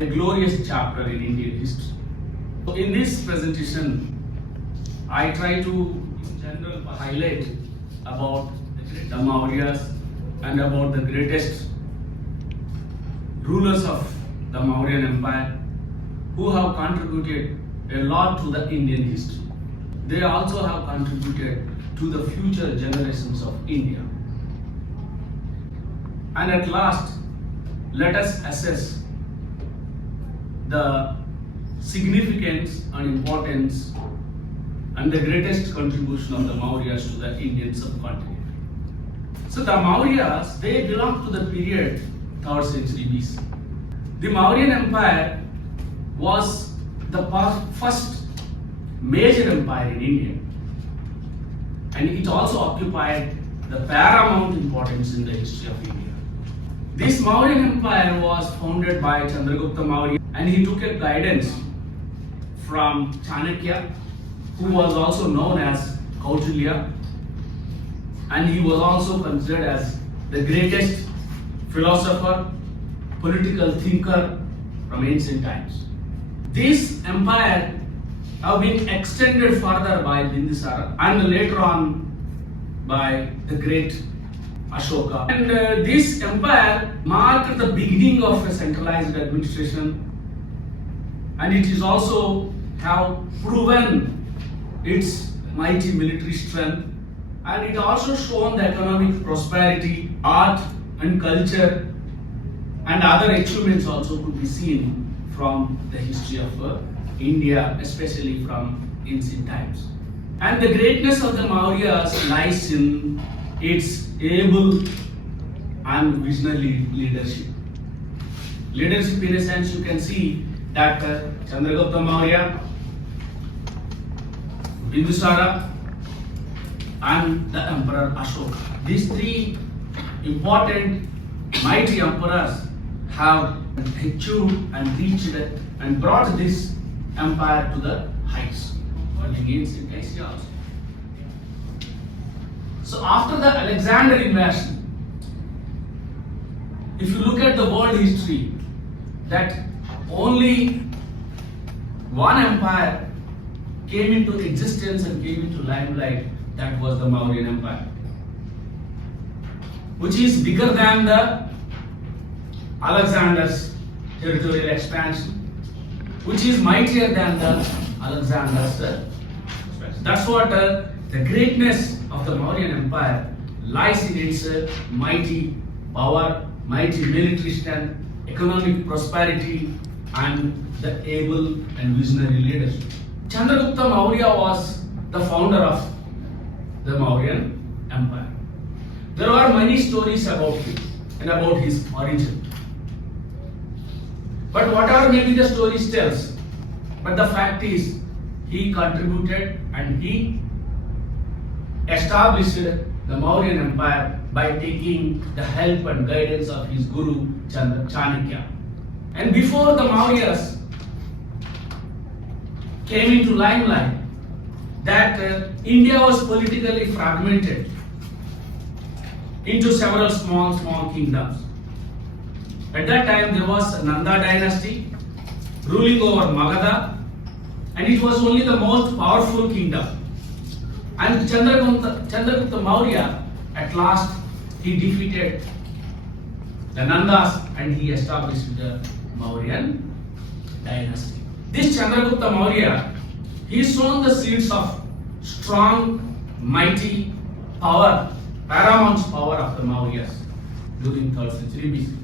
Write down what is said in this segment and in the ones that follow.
a glorious chapter in Indian history. So in this presentation, I try to in general highlight about the Mauryas and about the greatest rulers of the Mauryan Empire who have contributed a lot to the Indian history. They also have contributed to the future generations of India. And at last, let us assess the significance and importance and the greatest contribution of the Mauryas to the Indian subcontinent. So the Mauryas, they belong to the period 3rd century BC. The Mauryan Empire was the first major empire in India, and it also occupied the paramount importance in the history of India. This Mauryan Empire was founded by Chandragupta Maurya, and he took a guidance from Chanakya, who was also known as Kautilya, and he was also considered as the greatest philosopher, political thinker from ancient times. This empire have been extended further by Bindusara and later on by the great Ashoka. And this empire marked the beginning of a centralized administration, and it is also have proven its mighty military strength, and it also shown the economic prosperity, art and culture and other achievements also could be seen from the history of India, especially from ancient times. And the greatness of the Mauryas lies in its able and visionary leadership. Leadership in a sense, you can see that Chandragupta Maurya, Bindusara and the Emperor Ashoka. These three important mighty emperors have achieved and reached and brought this empire to the heights. So after the Alexander invasion, if you look at the world history, that only one empire came into existence and came into limelight, that was the Mauryan Empire, which is bigger than the Alexander's territorial expansion, which is mightier than the Alexander's expansion. That's what the greatness of the Mauryan Empire lies in its mighty power, mighty military strength, economic prosperity, and the able and visionary leadership. Chandragupta Maurya was the founder of the Mauryan Empire. There are many stories about him and about his origin. But whatever maybe the stories tells, but the fact is he contributed and he established the Mauryan Empire by taking the help and guidance of his guru Chanakya. And before the Mauryas came into limelight, that India was politically fragmented into several small kingdoms. At that time there was a Nanda dynasty ruling over Magadha, and it was only the most powerful kingdom. And Chandragupta Maurya, at last, he defeated the Nandas and he established the Mauryan dynasty. This Chandragupta Maurya, he sown the seeds of strong, mighty power, paramount power of the Mauryas during 3rd century BC.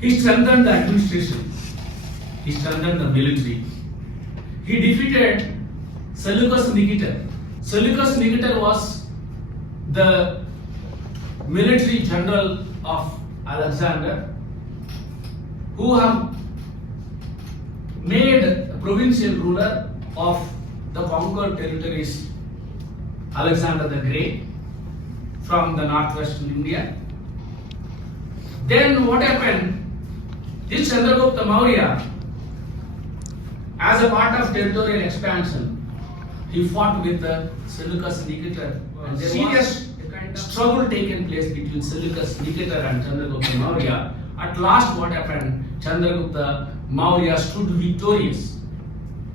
He strengthened the administration, he strengthened the military. He defeated Seleucus Nicator. Seleucus Nicator was the military general of Alexander, who have made a provincial ruler of the conquered territories Alexander the Great from the northwestern India. Then what happened? This Chandragupta Maurya, as a part of territorial expansion, he fought with Seleucus Nicator. There serious struggle taken place between Seleucus Nicator and Chandragupta Maurya, At last what happened? Chandragupta Maurya stood victorious,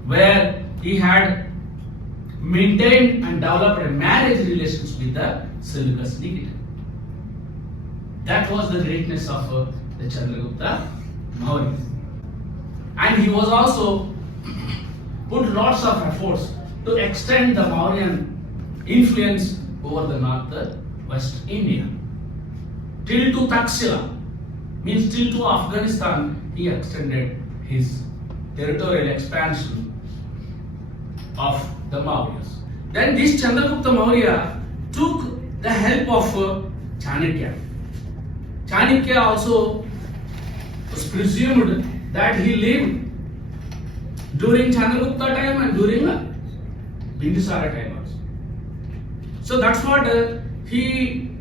where he had maintained and developed a marriage relations with the Seleucus Nikita. That was the greatness of the Chandragupta Maurya. And he was also put lots of efforts to extend the Mauryan influence over the northwest India. Till to Taxila, means till to Afghanistan, he extended his territorial expansion of the Mauryas. Then this Chandragupta Maurya took the help of Chanakya. Chanakya also was presumed that he lived during Chandragupta time and during Bindusara time also. So that's what he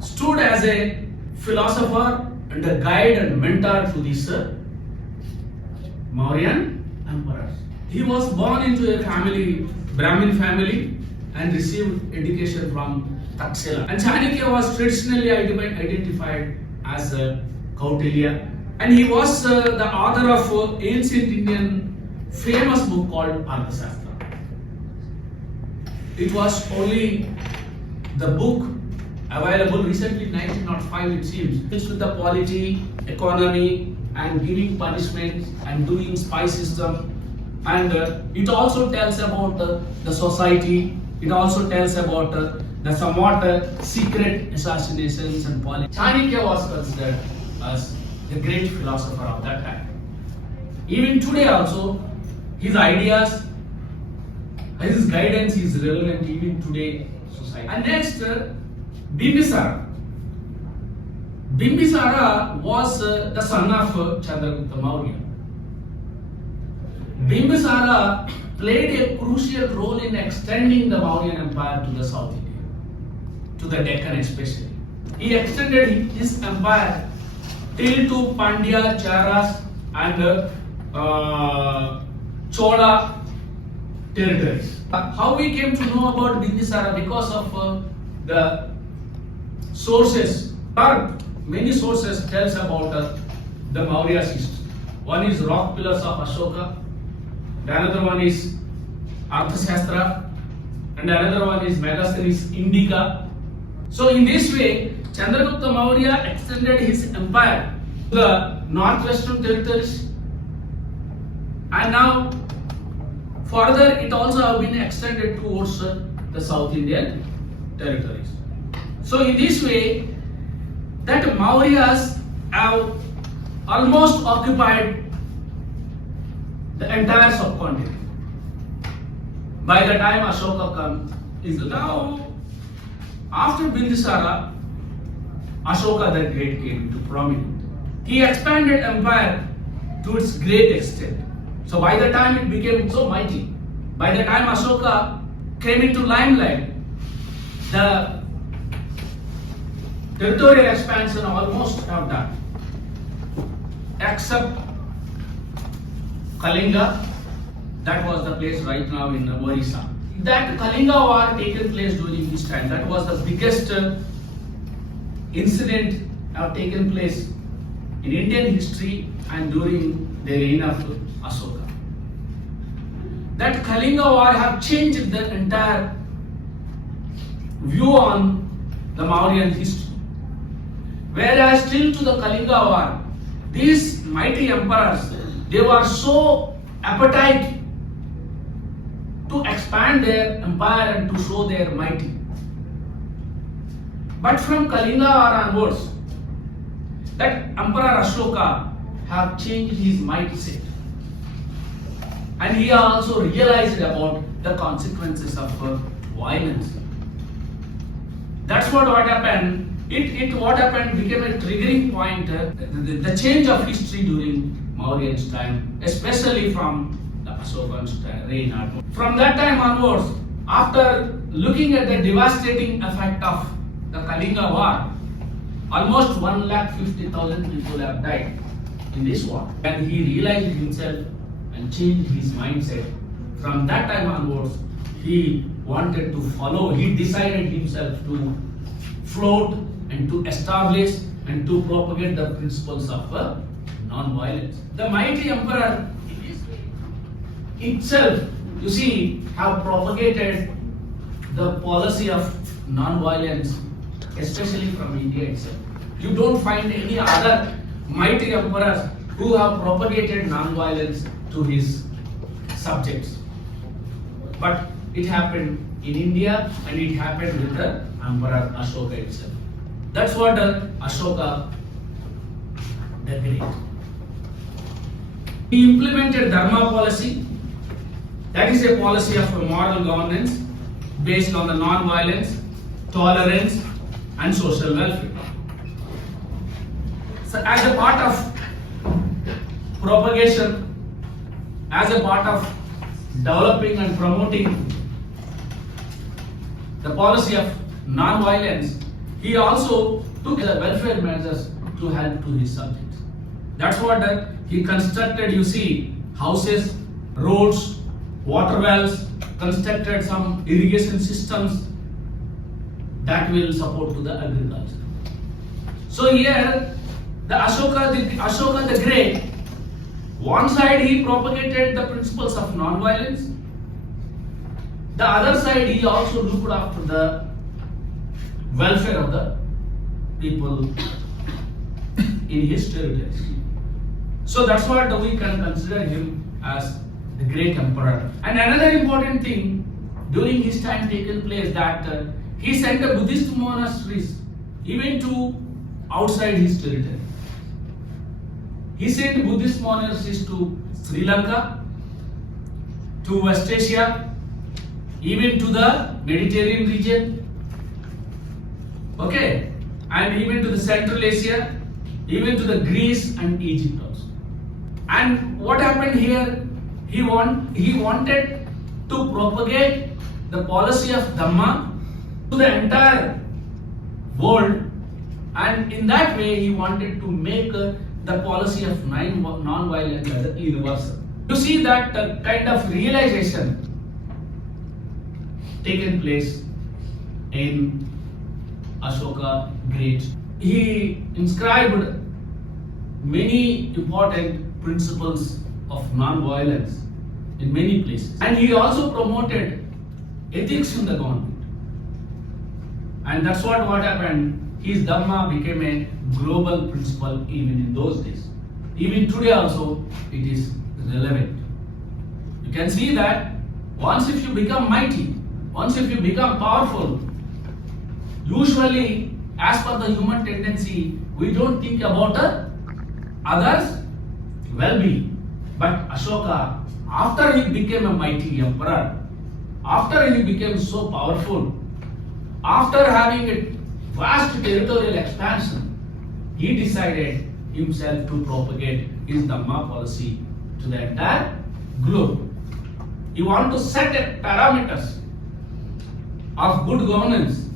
stood as a philosopher and a guide and mentor to these Mauryan emperors. He was born into a family, Brahmin family, and received education from Taxila. And Chanakya was traditionally identified as Kautilya, and he was the author of ancient Indian famous book called Arthashastra. It was only the book available recently in 1905, it seems. It's with the polity, economy, and giving punishments and doing spy system. And it also tells about the society. It also tells about the somewhat secret assassinations and politics. Chanakya was considered as the great philosopher of that time. Even today also, his ideas, his guidance is relevant even today society. And next, Bimbisara. Bimbisara was the son of Chandragupta Maurya. Bimbisara played a crucial role in extending the Mauryan Empire to the South India, to the Deccan especially. He extended his empire till to Pandya, Charas and Chola territories. How we came to know about Bimbisara? Because of the sources. Many sources tells about the Maurya's history. One is rock pillars of Ashoka, another one is Arthashastra, and another one is Megasthenes Indica. So in this way, Chandragupta Maurya extended his empire to the northwestern territories, and now further it also have been extended towards the South Indian territories. So in this way, that Mauryas have almost occupied the entire subcontinent. By the time Ashoka comes, is now after Bindusara, Ashoka the Great came into prominence. He expanded empire to its great extent. So by the time it became so mighty, by the time Ashoka came into limelight, the territorial expansion almost have done, except Kalinga, that was the place right now in Orissa. That Kalinga war taken place during this time, that was the biggest incident have taken place in Indian history and during the reign of Ashoka. That Kalinga war have changed the entire view on the Mauryan history. Whereas till to the Kalinga war, these mighty emperors, they were so appetite to expand their empire and to show their mighty. But from Kalinga war onwards, that Emperor Ashoka have changed his mindset, and he also realized about the consequences of violence. That's what happened. What happened became a triggering point, the change of history during Mauryan's time, especially from the Ashokan's reign. From that time onwards, after looking at the devastating effect of the Kalinga war, almost 150,000 people have died in this war. And he realized himself and changed his mindset. From that time onwards, he wanted to follow, he decided himself to float and to establish and to propagate the principles of non-violence. The mighty emperor itself, you see, have propagated the policy of non-violence, especially from India itself. You don't find any other mighty emperors who have propagated non-violence to his subjects. But it happened in India and it happened with the Emperor Ashoka itself. That's what Ashoka the Great. He implemented Dharma policy. That is a policy of moral governance based on the non-violence, tolerance and social welfare. So as a part of propagation, as a part of developing and promoting the policy of non-violence, he also took the welfare measures to help to his subjects. That's what he constructed, you see, houses, roads, water wells, constructed some irrigation systems that will support to the agriculture. So here, the Ashoka the Great, one side he propagated the principles of non-violence. The other side he also looked after the welfare of the people in his territories. So that's what we can consider him as the great emperor. And another important thing during his time taken place that he sent the Buddhist monasteries even to outside his territory. He sent Buddhist monasteries to Sri Lanka, to West Asia, even to the Mediterranean region, okay, and even to the Central Asia, even to the Greece and Egypt also. And what happened here? He wanted to propagate the policy of Dhamma to the entire world, and in that way he wanted to make the policy of non-violence as a universal. You see that kind of realization taken place in Ashoka Great. He inscribed many important principles of non-violence in many places, and he also promoted ethics in the government. And that's what happened. His Dhamma became a global principle even in those days. Even today also it is relevant. You can see that once if you become mighty, once if you become powerful, usually as per the human tendency, we don't think about others' well-being. But Ashoka, after he became a mighty emperor, after he became so powerful, after having a vast territorial expansion, he decided himself to propagate his Dhamma policy to the entire globe. He wanted to set parameters of good governance.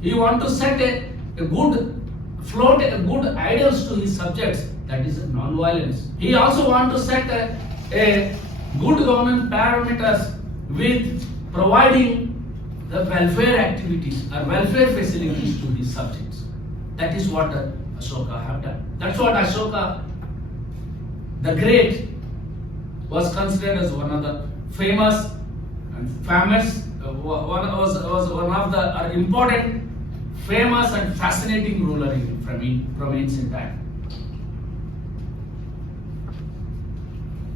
He wanted to set a good ideals to his subjects, that is non-violence. He also wanted to set a good governance parameters with providing the welfare activities or welfare facilities to his subjects. That is what Ashoka have done. That's what Ashoka the Great was considered as one of the famous and famous, one of the important, famous and fascinating ruler from ancient time.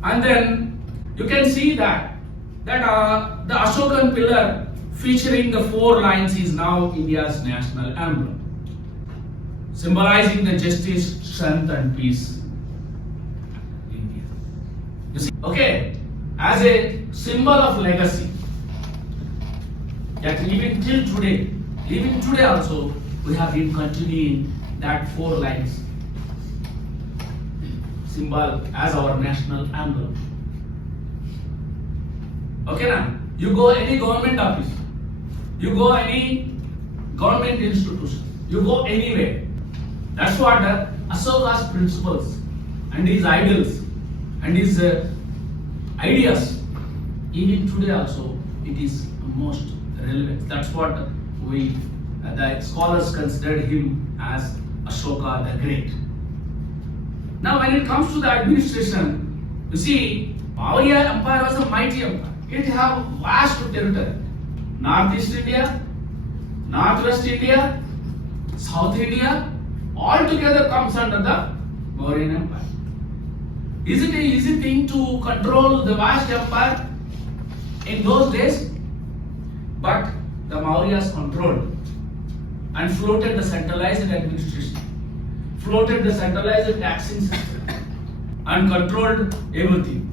And then you can see that the Ashokan pillar featuring the 4 lines is now India's national emblem, symbolizing the justice, strength and peace in India. You see, okay, as a symbol of legacy, that even till today, even today also, we have been continuing that 4 lines symbol as our national emblem. Okay, now you go any government office, you go any government institution, you go anywhere. That's what Ashoka's principles and his ideals and his ideas, even today also, it is most relevant. That's what the scholars considered him as Ashoka the Great. Now, when it comes to the administration, you see, Maurya Empire was a mighty empire. It had vast territory. Northeast India, Northwest India, South India, all together comes under the Mauryan Empire. Is it an easy thing to control the vast empire in those days? But the Mauryas controlled and floated the centralized administration, floated the centralized taxing system, and controlled everything.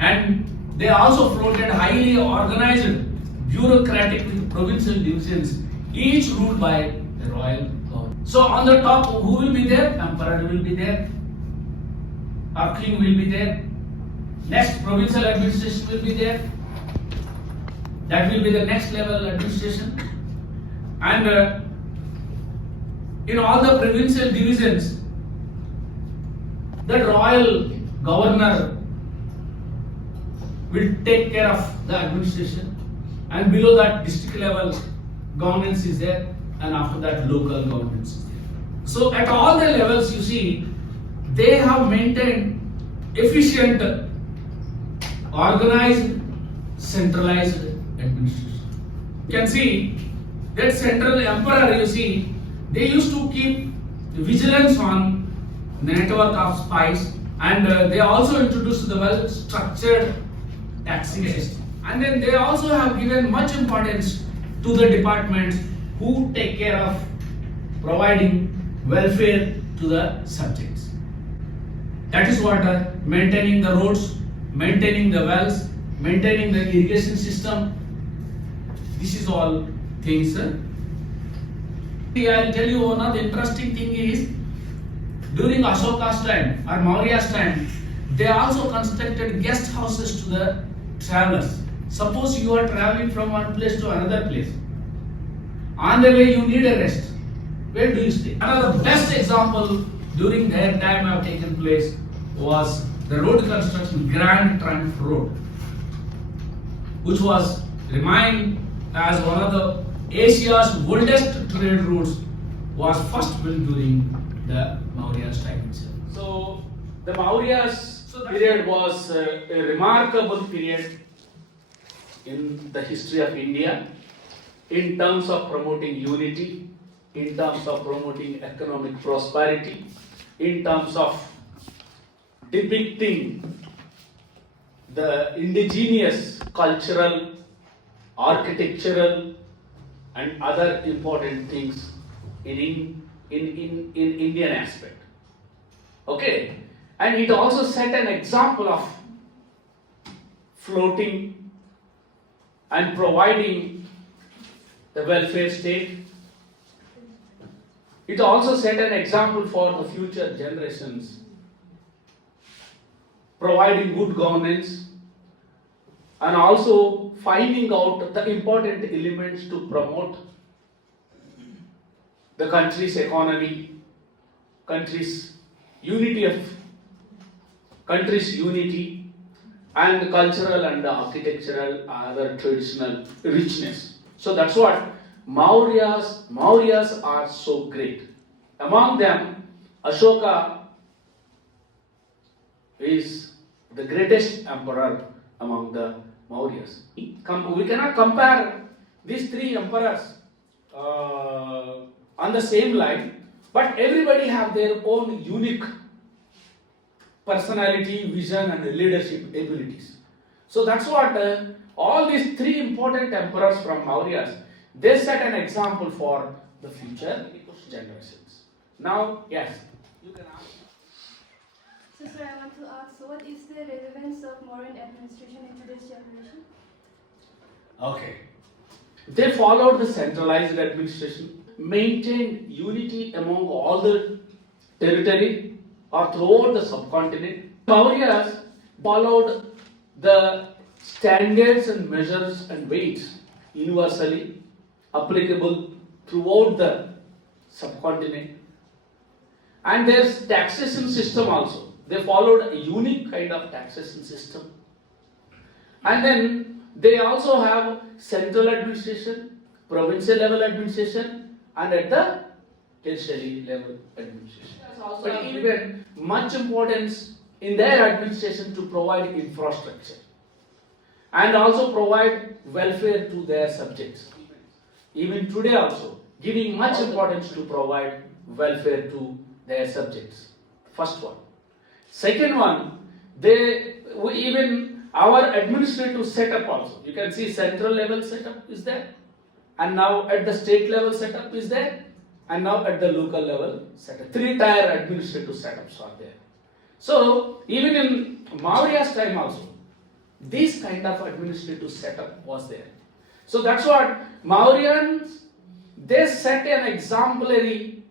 And they also floated highly organized bureaucratic provincial divisions, each ruled by the royal government. So on the top, who will be there? Emperor will be there, or king will be there. Next, provincial administration will be there. That will be the next level administration. And in all the provincial divisions, the royal governor will take care of the administration, and below that district level governance is there, and after that local governance is there. So at all the levels, you see, they have maintained efficient, organized, centralized administration. You can see that central emperor, you see, they used to keep vigilance on the network of spies, and they also introduced the well structured taxing system. And then they also have given much importance to the departments who take care of providing welfare to the subjects. That is what maintaining the roads, maintaining the wells, maintaining the irrigation system. This is all things. I'll tell you one of the interesting thing is, during Ashoka's time or Maurya's time, they also constructed guest houses to the travelers. Suppose you are traveling from one place to another place. On the way you need a rest. Where do you stay? Another best example during their time have taken place was the road construction, Grand Trunk Road, which was remained as one of the Asia's oldest trade routes, was first built during the Maurya's time itself. So the Maurya's period was a remarkable period in the history of India in terms of promoting unity, in terms of promoting economic prosperity, in terms of depicting the indigenous cultural, architectural and other important things in Indian aspect. Okay, and it also set an example of floating and providing the welfare state. It also set an example for the future generations, providing good governance and also finding out the important elements to promote the country's economy, country's unity and cultural and architectural other traditional richness. So that's what Mauryas are so great. Among them, Ashoka is the greatest emperor among the Mauryas. We cannot compare these three emperors on the same line, but everybody have their own unique personality, vision and leadership abilities. So that's what all these three important emperors from Mauryas, they set an example for the future generations. Now, yes, you can ask. So sir, I want to ask, so what is the relevance of Mauryan administration in today's generation? Okay. They followed the centralized administration, maintained unity among all the territory or throughout the subcontinent. Mauryas followed the standards and measures and weights universally applicable throughout the subcontinent. And their taxation system also. They followed a unique kind of taxation system. And then they also have central administration, provincial level administration, and at the tertiary level administration. But even much importance in their administration to provide infrastructure and also provide welfare to their subjects. Even today also, giving much importance to provide welfare to their subjects. First one. Second one, even our administrative setup also. You can see central level setup is there, and now at the state level setup is there, and now at the local level setup. 3-tier administrative setups are there. So even in Maurya's time also, this kind of administrative setup was there. So that's what Mauryans, they set an exemplary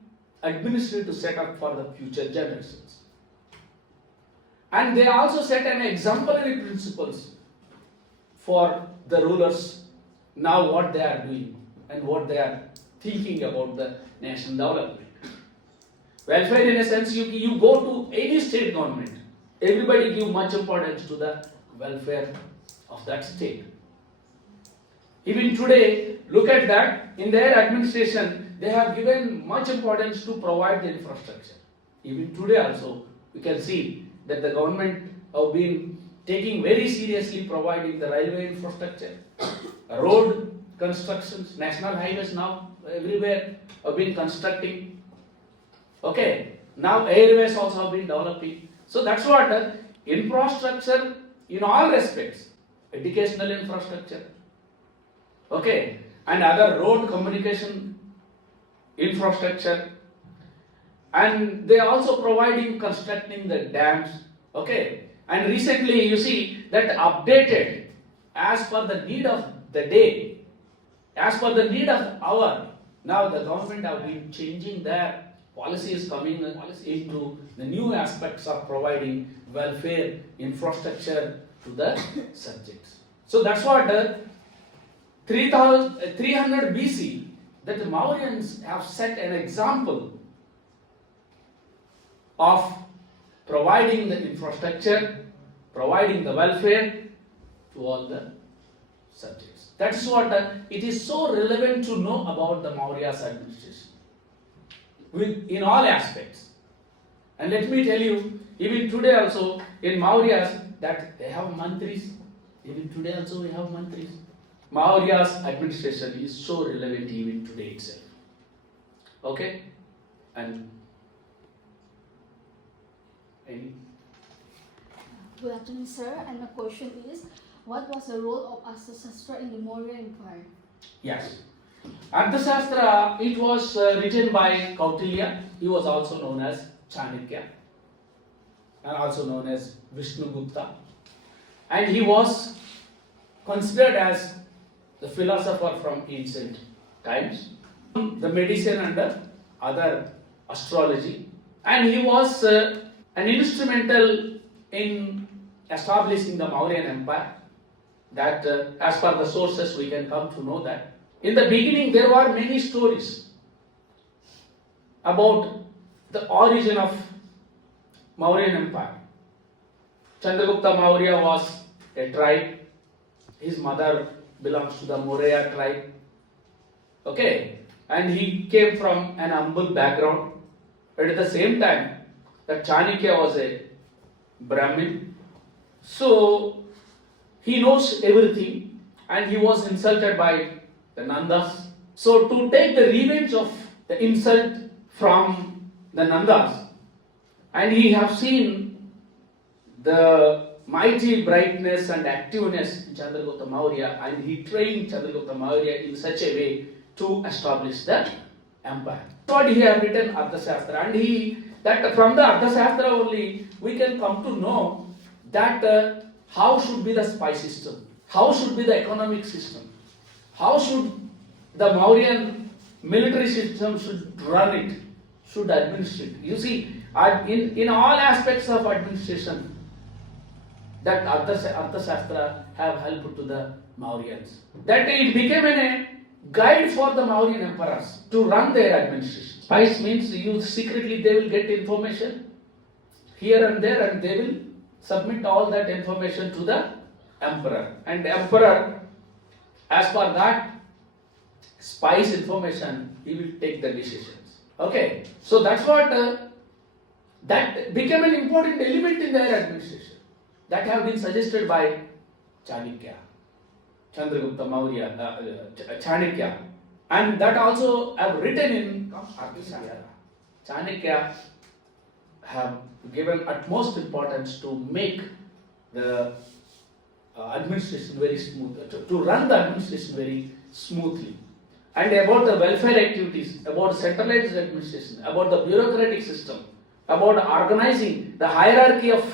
administrative setup for the future generations. And they also set an exemplary principles for the rulers now what they are doing and what they are thinking about the nation development. Welfare in a sense, you go to any state government, everybody give much importance to the welfare of that state. Even today, look at that, in their administration, they have given much importance to provide the infrastructure. Even today also, we can see that the government have been taking very seriously providing the railway infrastructure, road constructions, national highways now everywhere have been constructing. Okay, now airways also have been developing. So that's what infrastructure in all respects, educational infrastructure, okay, and other road communication infrastructure, and they are also providing constructing the dams, okay, and recently you see that updated as per the need of the day, as per the need of hour. Now the government have been changing their policies, coming into the new aspects of providing welfare infrastructure to the subjects. So that's what 300 BC that the Mauryans have set an example of providing the infrastructure, providing the welfare to all the subjects. That's what it is so relevant to know about the Maurya's administration in all aspects. And let me tell you, even today also in Maurya's that they have mantris. Even today also we have mantris. Maurya's administration is so relevant even today itself. Okay? And any? Good afternoon, sir. And my question is, what was the role of Arthashastra in the Maurya Empire? Yes. Arthashastra, it was written by Kautilya. He was also known as Chanakya and also known as Vishnugupta. And he was considered as the philosopher from ancient times, the medicine and the other astrology. And he was an instrumental in establishing the Mauryan Empire. That as per the sources we can come to know that. In the beginning there were many stories about the origin of Mauryan Empire. Chandragupta Maurya was a tribe. His mother belongs to the Maurya tribe. Okay, and he came from an humble background. But at the same time, that Chanakya was a Brahmin. So he knows everything and he was insulted by the Nandas. So to take the revenge of the insult from the Nandas, and he have seen the mighty brightness and activeness in Chandragupta Maurya, and he trained Chandragupta Maurya in such a way to establish the empire. That's what he have written Arthashastra, and that from the Arthashastra only we can come to know that how should be the spy system, how should be the economic system, how should the Mauryan military system should run it, should administer it. You see, in all aspects of administration, that Arthashastra have helped to the Mauryans. That it became a guide for the Mauryan emperors to run their administration. Spies means you secretly they will get information here and there, and they will submit all that information to the emperor. And the emperor, as per that spies information, he will take the decisions. Okay, so that's what that became an important element in their administration that have been suggested by Chanakya, Chandragupta Maurya, Chanakya, and that also have written in Arthashastra. Chanakya have given utmost importance to make the administration very smooth, to run the administration very smoothly. And about the welfare activities, about centralized administration, about the bureaucratic system, about organizing the hierarchy of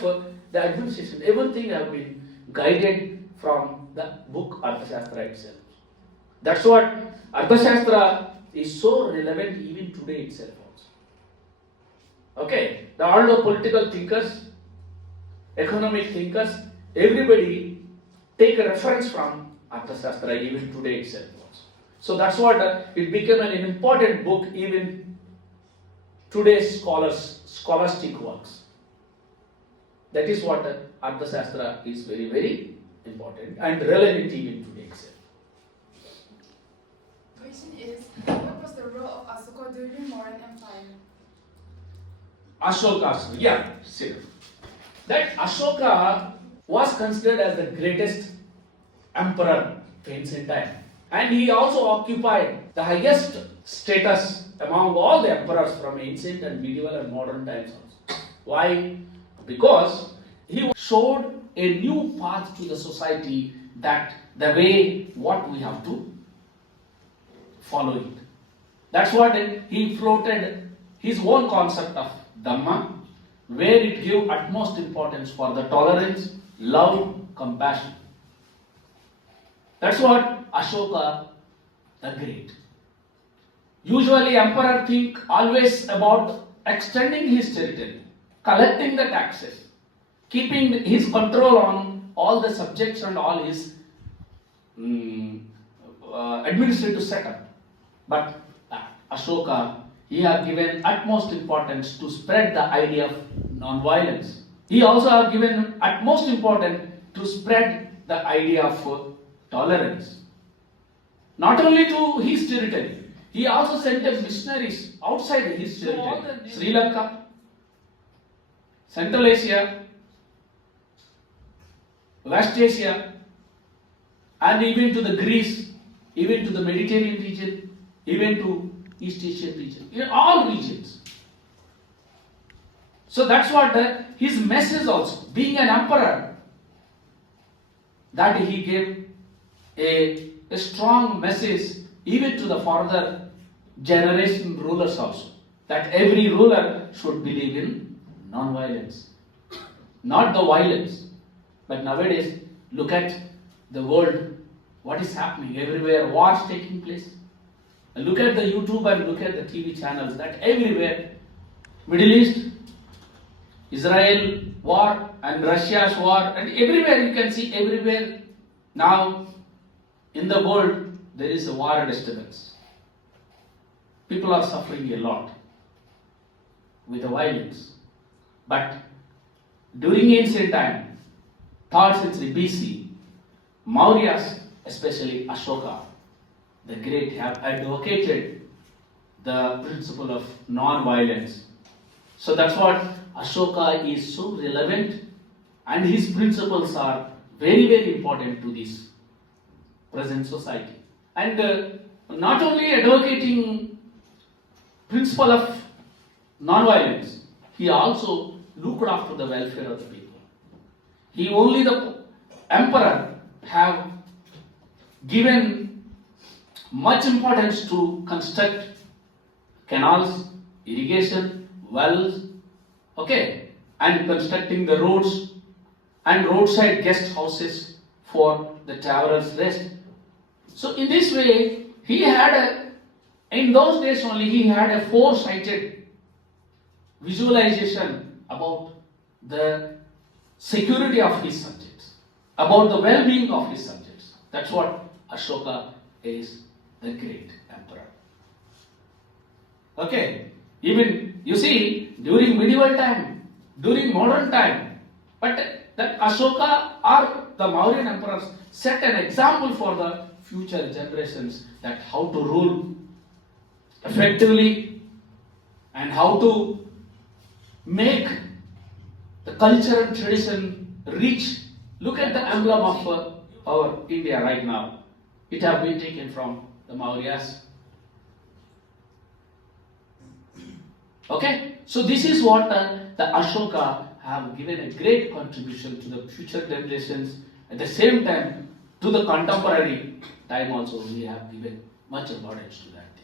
the administration, everything have been guided from the book Arthashastra itself. That's what Arthashastra is so relevant even today itself also. Okay, all the political thinkers, economic thinkers, everybody take a reference from Arthashastra even today itself also. So that's what it became an important book even today's scholastic works. That is what Arthashastra is very, very important and relevant even today itself. Question is, what was the role of Ashoka during Mauryan Empire? Ashoka, yeah, see. That Ashoka was considered as the greatest emperor of ancient time. And he also occupied the highest status among all the emperors from ancient and medieval and modern times also. Why? Because he showed a new path to the society, that the way what we have to follow it. That's what he floated his own concept of Dhamma, where it gave utmost importance for the tolerance, love, compassion. That's what Ashoka the Great. Usually emperor think always about extending his territory, collecting the taxes, keeping his control on all the subjects and all his administrative setup. But Ashoka, he has given utmost importance to spread the idea of non-violence. He also has given utmost importance to spread the idea of tolerance. Not only to his territory, he also sent missionaries outside his territory. Sri Lanka, Central Asia, West Asia, and even to the Greece, even to the Mediterranean region, even to East Asian region, in all regions. So that's what his message also, being an emperor, that he gave a strong message even to the further generation rulers also, that every ruler should believe in non-violence, not the violence. But nowadays, look at the world, what is happening everywhere, wars taking place. Look at the YouTube and look at the TV channels, that everywhere, Middle East, Israel war and Russia's war, and everywhere you can see, everywhere now in the world there is a war disturbance. People are suffering a lot with the violence. But during ancient time, 3rd century BC, Mauryas, especially Ashoka the Great, have advocated the principle of non-violence. So that's what Ashoka is so relevant, and his principles are very, very important to this present society. And not only advocating principle of non-violence, he also looked after the welfare of the people. He only, the emperor, have given much importance to construct canals, irrigation, wells, okay, and constructing the roads and roadside guest houses for the travelers' rest. So in this way, he had in those days only, he had a foresighted visualization about the security of his subjects, about the well-being of his subjects. That's what Ashoka is, the great emperor. Okay, even you see, during medieval time, during modern time, but that Ashoka or the Mauryan emperors set an example for the future generations, that how to rule effectively and how to make the culture and tradition rich. Look at the emblem of our India right now. It have been taken from the Mauryas. Okay, so this is what the Ashoka have given a great contribution to the future generations. At the same time, to the contemporary time also, we have given much importance to that.